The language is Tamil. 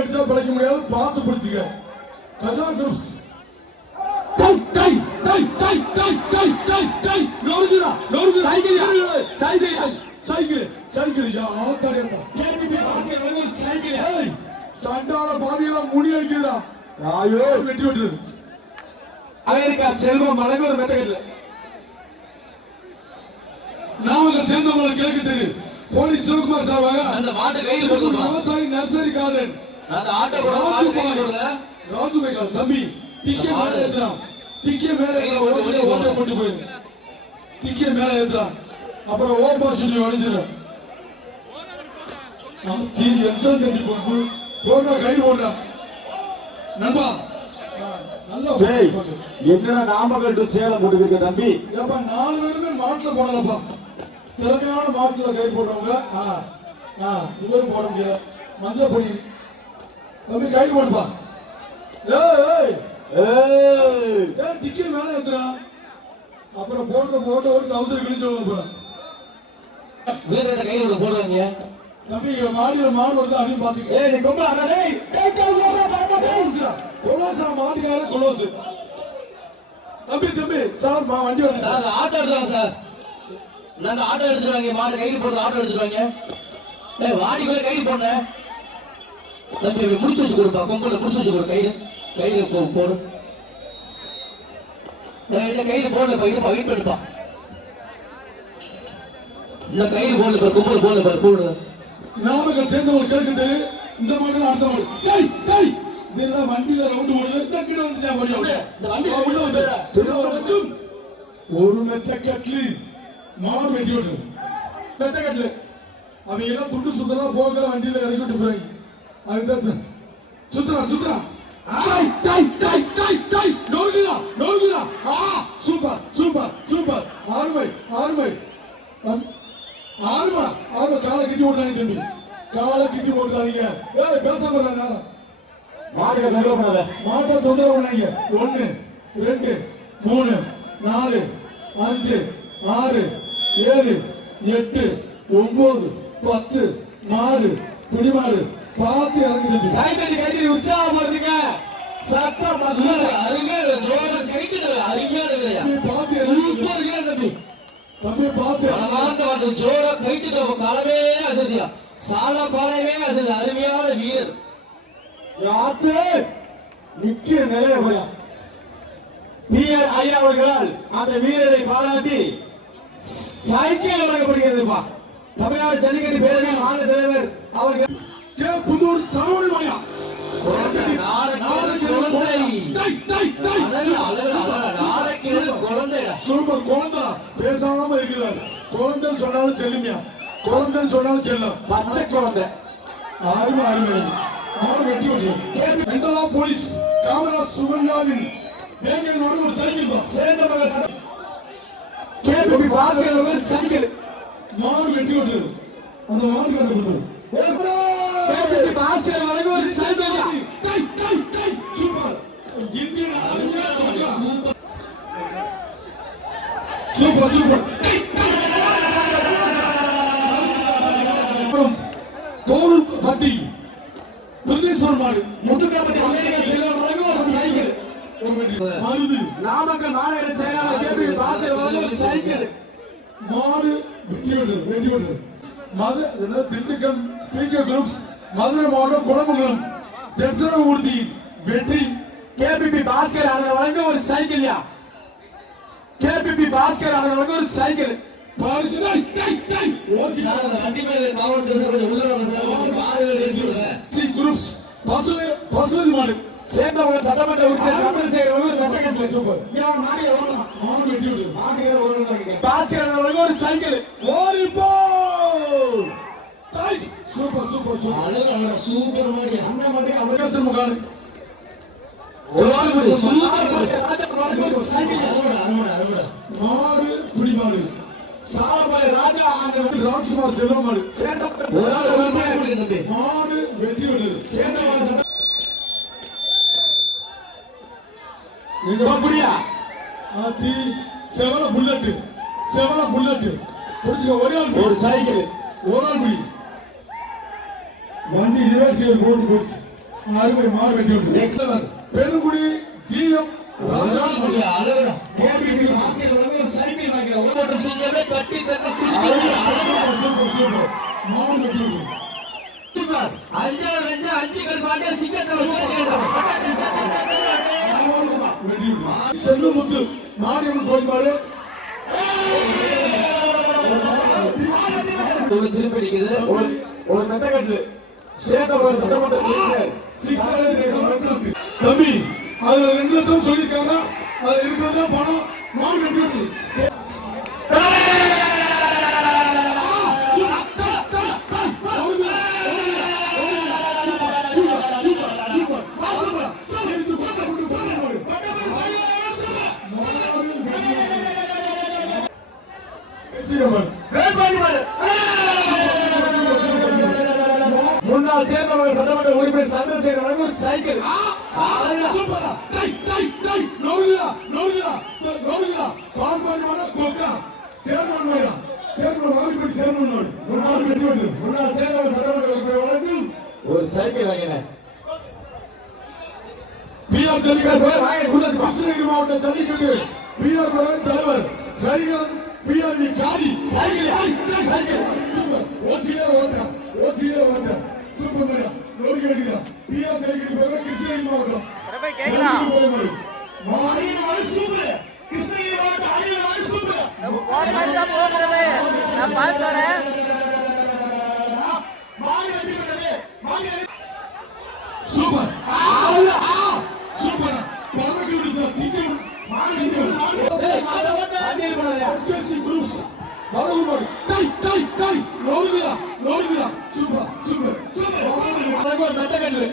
அடிச்சா பிழைக்க முடியாது, பார்த்து பிடிச்சுக்க. கஜா குரூப்ஸ் சண்டால பாதியெல்லாம் முடி அடிக்கிறா. வெட்டி விட்டுரு. அமெரிக்கா செல்வம் மலைக்கு ஒரு மெத்தகட்ல நாமக்கல் சேர்ந்தவங்களுக்கு கிழக்கு தெரியும். போலீஸ் சிவகுமார் சார்பாக அந்த மாட்டு கையில் கொடுங்க. விவசாயி நர்சரி கார்டன் அந்த ஆட்டோ கூட மாட்டு கையில் கொடுங்க. ராஜு பைக்கா தம்பி டிக்கே மேல ஏத்துறான். டிக்கே மேல ஏத்துறான். ஓட்ட போட்டு போயிரு. டிக்கே மேல ஏத்துறான். அப்புறம் ஓபாசிட்டி வளைஞ்சிரு. தீ எந்த தண்ணி போடு. போடுறா கை போடுறா. நண்பா நல்லா என்னடா நாமக்கல் டு சேலம் போட்டுக்க தம்பி. ஏப்பா 4 பேருமே மாட்டுல போடலப்பா. திறமையான மாட்டுல கை போடுறவங்க இவரும் போட முடியல. மஞ்சள் பொடி தம்பி கை போடுப்பா. டிக்கி மேல ஏத்துறான். அப்புறம் போட்ட ஒரு கவுசர் கிழிச்சு போறான். வீரர்கிட்ட கையில் போடுவாங்க தம்பி. மாடியில மாடு வருது, அதையும் பாத்துக்க. நீ கும்பல மாட்டுக்கார குளோஸ் தம்பி. தம்பி சார் வண்டி வருது சார். ஆட்டோ எடுத்துவாங்க சார். நாங்க ஆட்டோ எடுத்துருவாங்க. மாடு கையில் போடுறது ஆட்டோ எடுத்துருவாங்க. வாடிக்குள்ள கையில் போட தம்பி முடிச்சு வச்சு கொடுப்பா. கொம்புல முடிச்சு வச்சு கொடு. கையில் போடு. கையில் போடல பையன் வெயிட் பண்ணுப்பா. இந்த கையில் போடல கொம்புல போடல போடு. நாமக்கல் சேர்ந்தவங்க கிழக்கு தெரு. இந்த மாடல் அடுத்த மாடல். இதெல்லாம் வண்டியில ரவுண்ட் போடுது. தக்கிட வந்து இந்த வண்டி ஒரு மெத்த கட்லு மாடு வெட்டி விடுறது. மெத்த கட்லு அவங்க எல்லாம் துண்டு சுத்தலாம் போக வண்டியில இறக்கி விட்டு போறாங்க. அதுதான் சுத்துறா. நொறுங்குறா. சூப்பர். ஆறுமை காலை கிட்டி ஓடுறாங்க தம்பி. காலை கிட்டி ஓடுறாங்க. பேச போறாங்க. மாட்டை தொந்தரவு பண்ணாங்க. 1 2 3 4 5 6 7 8 9 10 மாடு பிடிமாடு பார்த்து இறங்கு தம்பி. கைத்தறி உற்சாகம் போடுறீங்க. சத்தம் அருமையா ஜோர கைட்டு அருமையா பார்த்து இறங்கு தம்பி. தம்பி பார்த்து ஜோர கைட்டு காலமே அது சாலா பாலமே அது அருமையான வீரர். நிக்கிற நிலைய போல பிஆர் ஐயா அவர்களால் அந்த வீரரை பாராட்டி சைக்கிள் வழங்கப்படுகிறதுப்பா. தமிழ்நாடு ஜல்லிக்கட்டு பேரவை மாநில தலைவர் அவர்கள் புதூர் சரவணமணியா குழந்தை பேசாம இருக்கிறார். குழந்தைன்னு சொன்னாலும் செல்லுமியா. குழந்தைன்னு சொன்னாலும் செல்லும். பச்சை குழந்தை அருமை. போலீஸ் காமராஜ் சுகன்யாவின் வேங்கனோடு ஒரு சைக்கிள் பஸ் சேர்ந்த கேபி பாஸ்கர் சைக்கிள் மாடு வெட்டி விட்டு அந்த மாட்டுக்காரர் கொடுத்தாரு. கேபி பாஸ்கர் வழங்க ஒரு சைக்கிள். சூப்பர். இந்தியன் அருமையா சூப்பர். தோளூர் பட்டி பிரதேசர் மாடு முத்துக்காப்பட்டி அமெரிக்கா செல்வம் வழங்க ஒரு சைக்கிள். நாமக்கல் மாநகர செயலாளர் கேபி பாஸ்கர் வழங்க ஒரு சைக்கிள். மாடு வெட்டி விடுறது. திண்டுக்கல் பிகே குரூப்ஸ் மதுரை மாவட்டம் குளமங்கலம் தட்சணமூர்த்தியின் வெற்றி. கேபிபி பாஸ்கர் அவர்கள் வழங்க ஒரு சைக்கிள். கேபிபி பாஸ்கர் அவர்கள் வழங்க ஒரு சைக்கிள். பசுவதி மாடு சேர்ந்தவங்க சட்டமன்ற பாஸ்கர் ஒரு சைக்கிள். சூப்பர் மாடி அண்ணன் மாட்டி அவகாசம் முகாடு மாடு பிடிமாடு சாலமலை ராஜா ராஜ்குமார் செல்வம் மாடு சேர்ந்த மாடு வெற்றி பெற்றது. சேர்ந்த செவல புல்லட் ஒரே ஒரு சைக்கிள் ஒரு ஆள் பிடி. வண்டி ரிவர்ஸ் போட்டு போச்சு. அருமை மாறு வெற்றி விட்டு பெருங்குடி ஜிஎம் அதனால் முடியா அழகுடா கேபிபி பாஸ்கெட் வழங்க ஒரு சைக்கிள் வாங்கிற ஒரு மற்றும் சிங்கமே கட்டி தட்டி மாறு வெற்றி விட்டு அஞ்சாவது அஞ்சு கல் பாண்டிய சிங்கத்தை செல்வமுத்து மாரியம்மன் கோயில்பாடு திருப்பி அடிக்குது ஒரு மெத்தகட்டு சேதபுரம் சட்டமன்ற உறுப்பினர் தம்பி அதுல 2 லட்சம் சொல்லியிருக்காங்க அதுல இருக்கிறதா பணம் மாறு வெற்றி விட்டு முன்னாள் சேதபுரம் சட்டமன்ற உறுப்பினர் சந்திரசேகர் வழங்க ஒரு சைக்கிள் முன்னாள் சேதபுரம் சட்டமன்ற உறுப்பினர் வழங்கும் ஒரு சைக்கிள் வாங்கினேன் பிஆர் ஜல்லிக்கட்டு கிருஷ்ணகிரி மாவட்ட ஜல்லிக்கட்டு பிஆர் தலைவர் ஹரிகரன் பிஆர்வி காரி ஓசிலே ஓட்ட சூப்பர் மேடம் நோக்கி அடிக்கிறா பிஆர் ஜல்லிக்கட்டு பேர் கிருஷ்ணகிரி மாவட்டம் கிருஷ்ணகிரி மாவட்டம் ஹரிகரன் சூப்பர் நான் பார்த்து வரேன். சூப்பர் சூப்பர் பாலக்கு விடுதா சீக்கிரம் எஸ்கேசி குரூப்ஸ் வரவுமாடு டை நோடுகிறா சூப்பர் மெத்தகட்டு